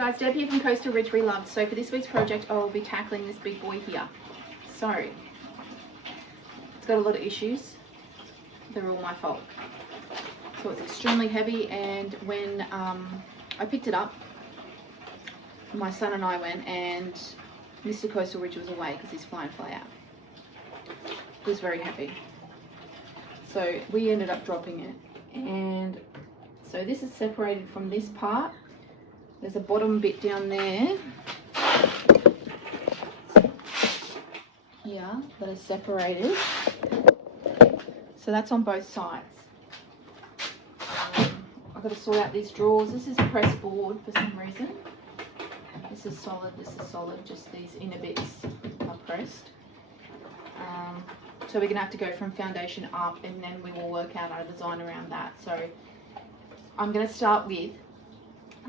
guys, Deb here from Coastal Ridge Reloved. So for this week's project I will be tackling this big boy here. So it's got a lot of issues, they're all my fault. So it's extremely heavy, and when I picked it up, my son and I went, and Mr. Coastal Ridge was away because he's fly in fly out. He was very happy. So we ended up dropping it, and so this is separated from this part. There's a bottom bit down there, here, that is separated. So that's on both sides. I've got to sort out these drawers. This is pressed board for some reason. This is solid, just these inner bits are pressed. So we're going to have to go from foundation up, and then we will work out our design around that. So I'm going to start with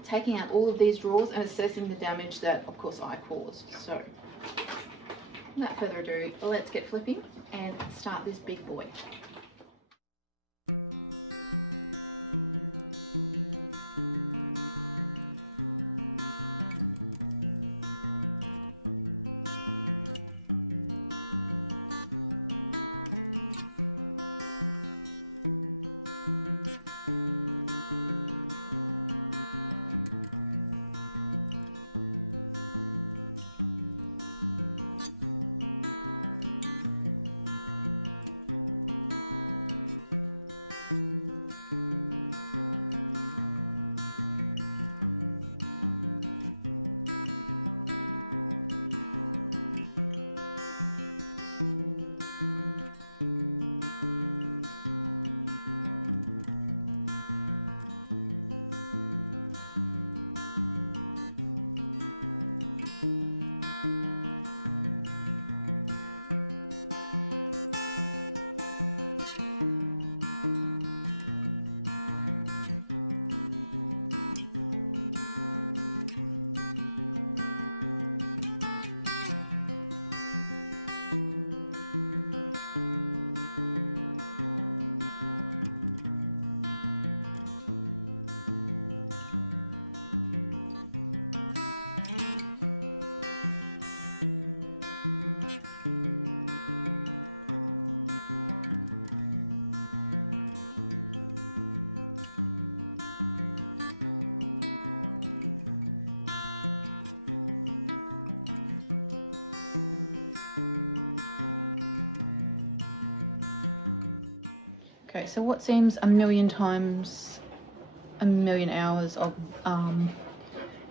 taking out all of these drawers and assessing the damage that, of course, I caused. So without further ado, let's get flipping and start this big boy. Okay, so what seems a million times a million hours of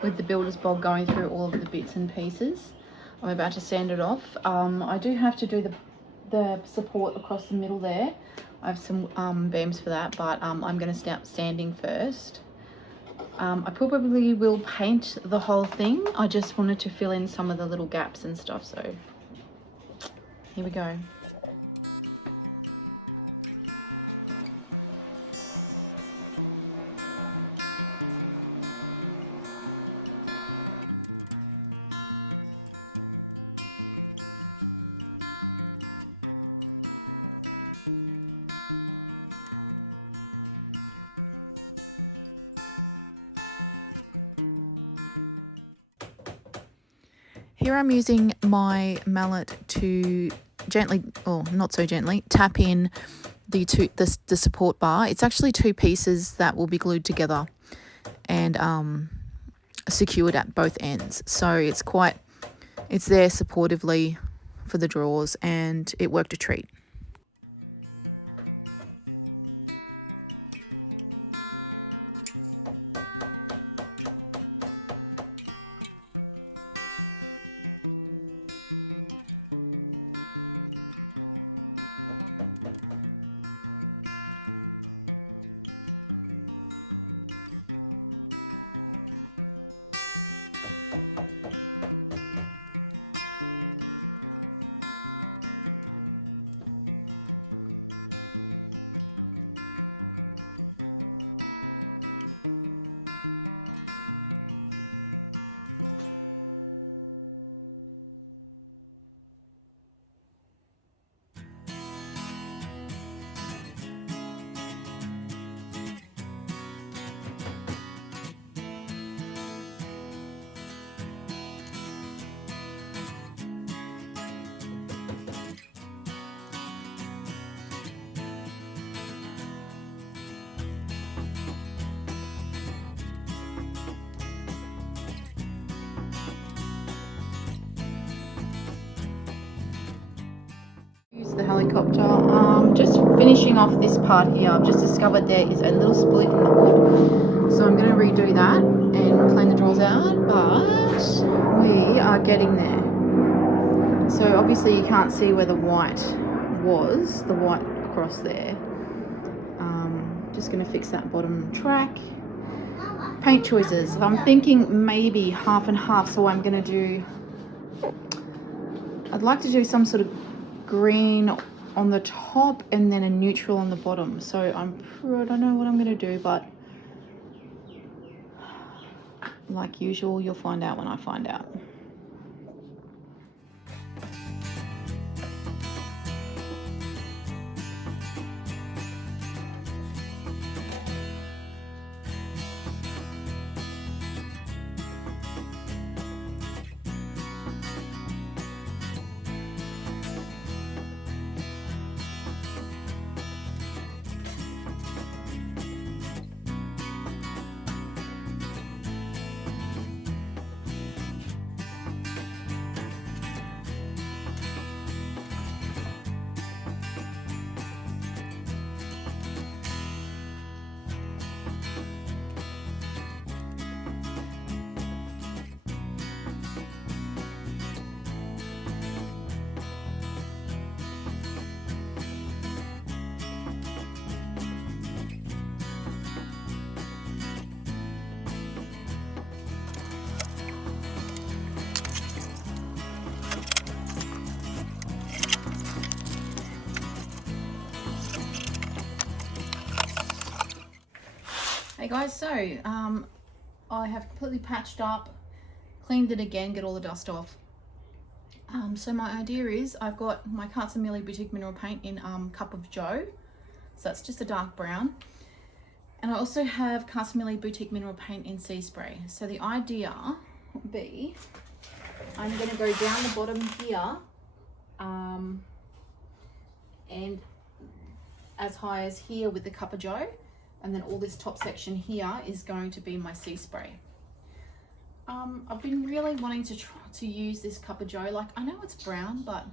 with the builder's bog going through all of the bits and pieces, I'm about to sand it off. I do have to do the support across the middle there. I have some beams for that, but I'm going to start sanding first. I probably will paint the whole thing. I just wanted to fill in some of the little gaps and stuff, so here we go. Here I'm using my mallet to gently, or not so gently, tap in the support bar. It's actually two pieces that will be glued together and secured at both ends. So it's there supportively for the drawers, and it worked a treat. finishing off this part here, I've just discovered there is a little split in the wood. So I'm going to redo that and clean the drawers out, but we are getting there. So obviously you can't see where the white was, the white across there. Just going to fix that bottom track. Paint choices. I'm thinking maybe half and half, so I'm going to do, I'd like to do some sort of green on the top and then a neutral on the bottom. So I don't know what I'm going to do, but like usual, you'll find out when I find out. Hey guys, so I have completely patched up, cleaned it again, get all the dust off. So my idea is I've got my Millie Boutique Mineral Paint in Cup of Joe, so that's just a dark brown. And I also have Millie Boutique Mineral Paint in Sea Spray. So the idea would be, I'm going to go down the bottom here and as high as here with the Cup of Joe. And then all this top section here is going to be my Sea Spray. I've been really wanting to try to use this Cup of Joe. Like, I know it's brown, but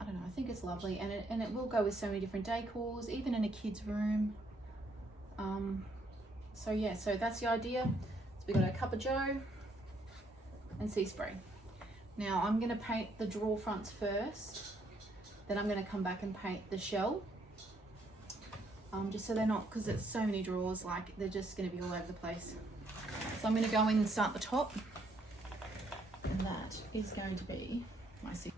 I don't know, I think it's lovely. And it will go with so many different decors, even in a kid's room. So yeah, so that's the idea. So we got a Cup of Joe and Sea Spray. Now I'm gonna paint the drawer fronts first. Then I'm gonna come back and paint the shell. Just so they're not, because it's so many drawers, like they're just going to be all over the place. So I'm going to go in and start the top, and that is going to be my secret.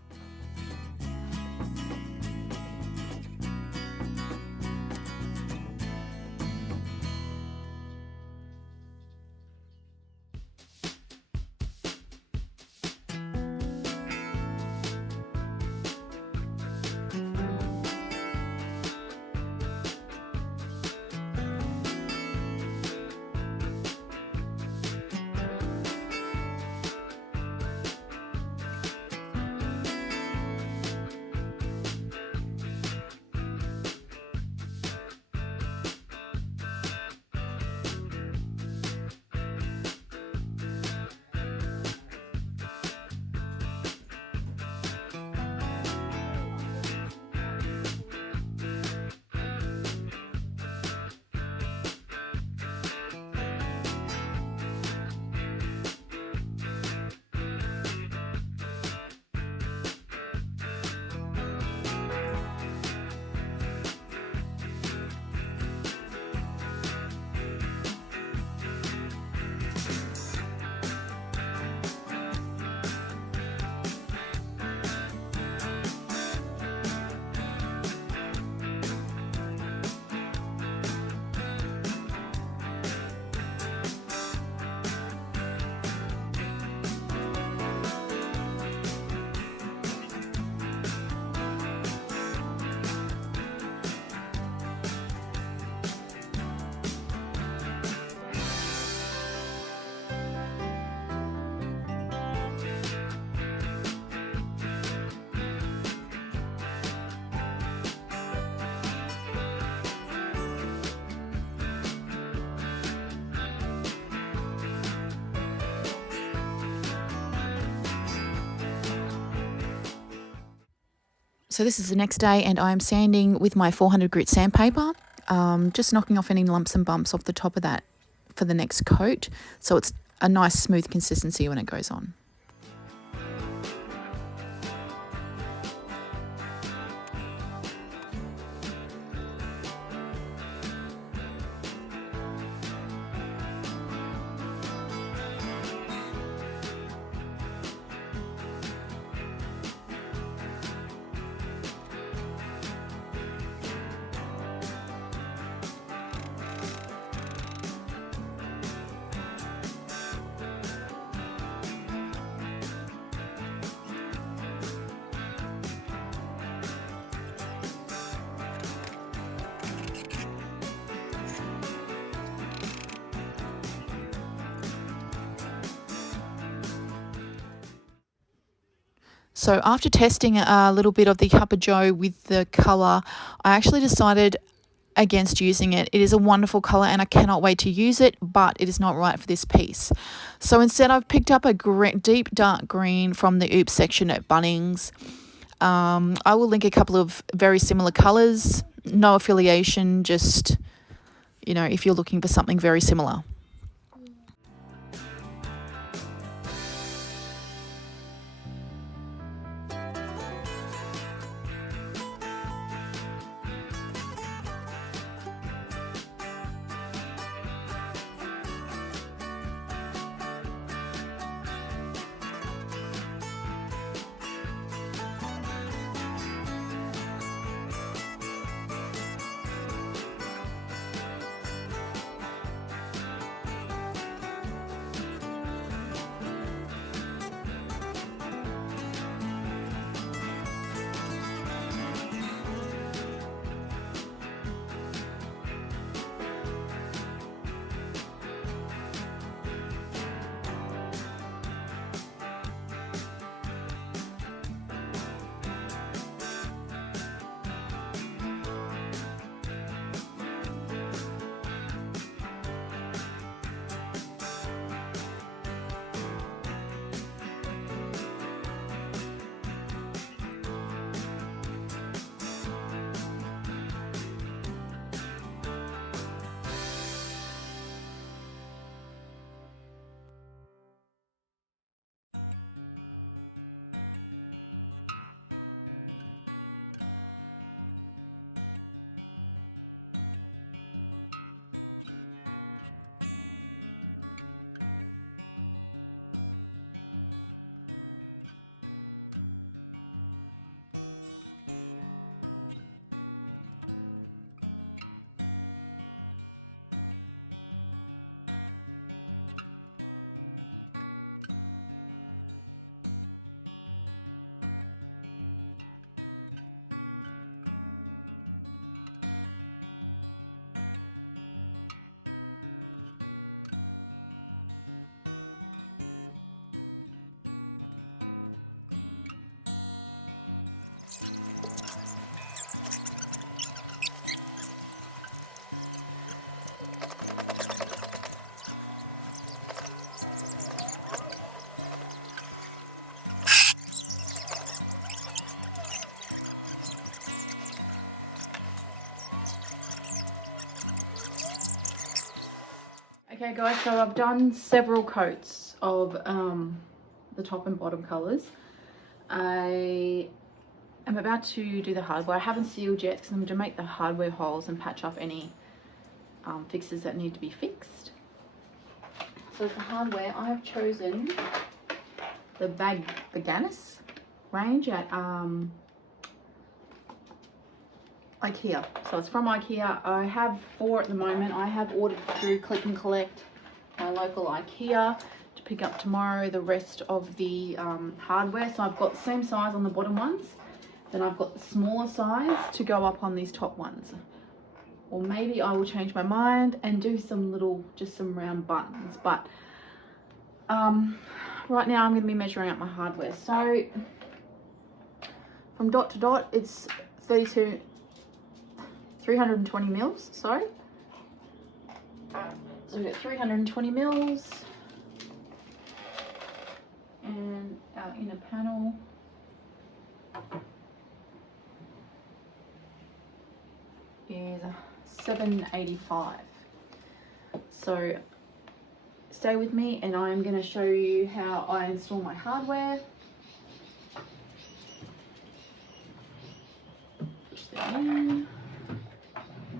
So this is the next day and I'm sanding with my 400 grit sandpaper, just knocking off any lumps and bumps off the top of that for the next coat, so it's a nice smooth consistency when it goes on. So after testing a little bit of the Cup of Joe with the colour, I actually decided against using it. It is a wonderful colour and I cannot wait to use it, but it is not right for this piece. So instead I've picked up a deep dark green from the Oops section at Bunnings. I will link a couple of very similar colours, no affiliation, just, you know, if you're looking for something very similar. Okay guys, so I've done several coats of the top and bottom colours. I am about to do the hardware. I haven't sealed yet because I'm going to make the hardware holes and patch up any fixes that need to be fixed. So for hardware, I have chosen the BAGGANÄS range at Ikea. So it's from Ikea. I have 4 at the moment. I have ordered through Click and Collect, my local Ikea, to pick up tomorrow the rest of the hardware. So I've got the same size on the bottom ones, then I've got the smaller size to go up on these top ones. Or maybe I will change my mind and do some little, just some round buttons. But right now I'm going to be measuring up my hardware. So from dot to dot, it's 320 mils, sorry. So we've got 320 mils and our inner panel is $7.85. So stay with me and I'm going to show you how I install my hardware. Push that in.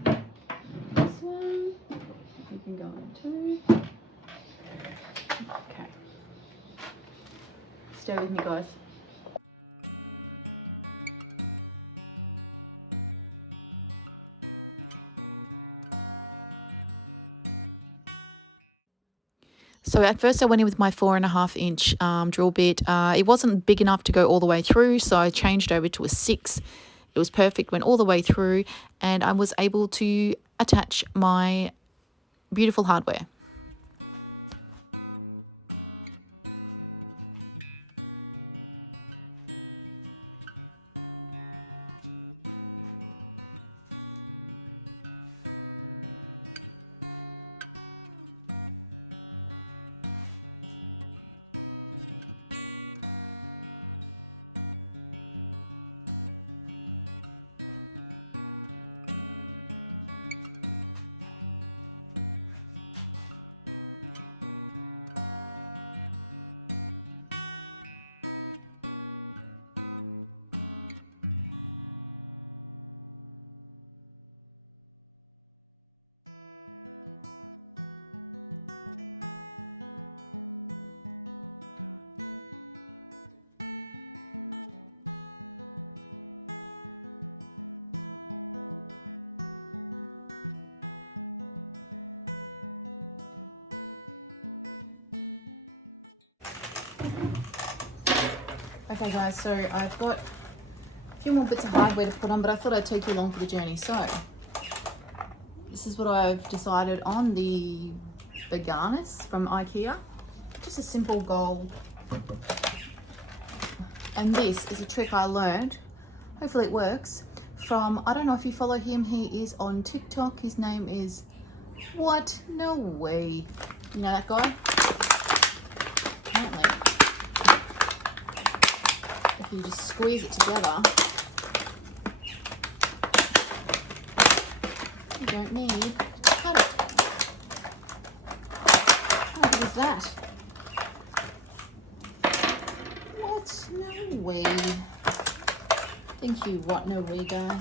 This one you can go into. Okay. Stay with me, guys. So at first I went in with my 4.5 inch drill bit. It wasn't big enough to go all the way through, so I changed over to a 6. It was perfect, went all the way through, and I was able to attach my beautiful hardware. Okay guys, so I've got a few more bits of hardware to put on, but I thought I'd take you along for the journey. So this is what I've decided on, the BAGGANÄS from Ikea. Just a simple gold. And this is a trick I learned, hopefully it works, from, I don't know if you follow him, he is on TikTok, his name is, what? No way. You know that guy? Apparently. If you just squeeze it together, you don't need to cut it. How good is that? What? No way. Thank you, what? No way, guy.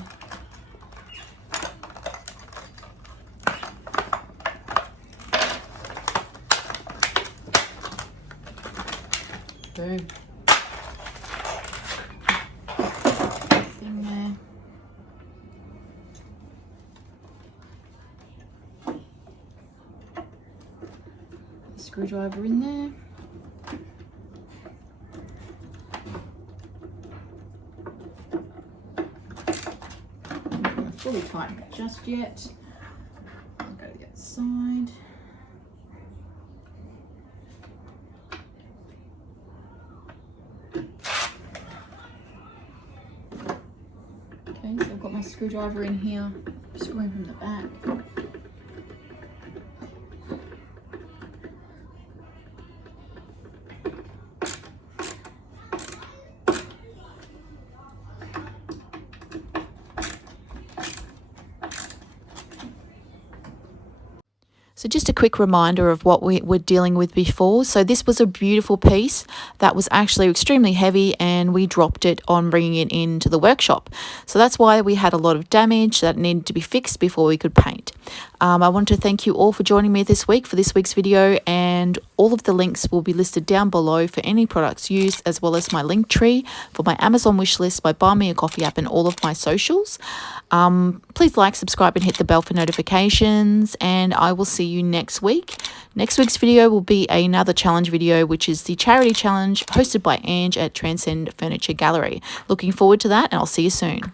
Boom. Screwdriver in there. Not fully tightened just yet. I'll go to the other side. Okay, so I've got my screwdriver in here, screwing from the back. So just a quick reminder of what we were dealing with before. So this was a beautiful piece that was actually extremely heavy, and we dropped it on bringing it into the workshop. So that's why we had a lot of damage that needed to be fixed before we could paint. I want to thank you all for joining me this week for this week's video, and all of the links will be listed down below for any products used, as well as my link tree for my Amazon wishlist, my Buy Me a Coffee app, and all of my socials. Please like, subscribe, and hit the bell for notifications, and I will see you next week. Next week's video will be another challenge video, which is the charity challenge hosted by Ange at Transcend Furniture Gallery. Looking forward to that, and I'll see you soon.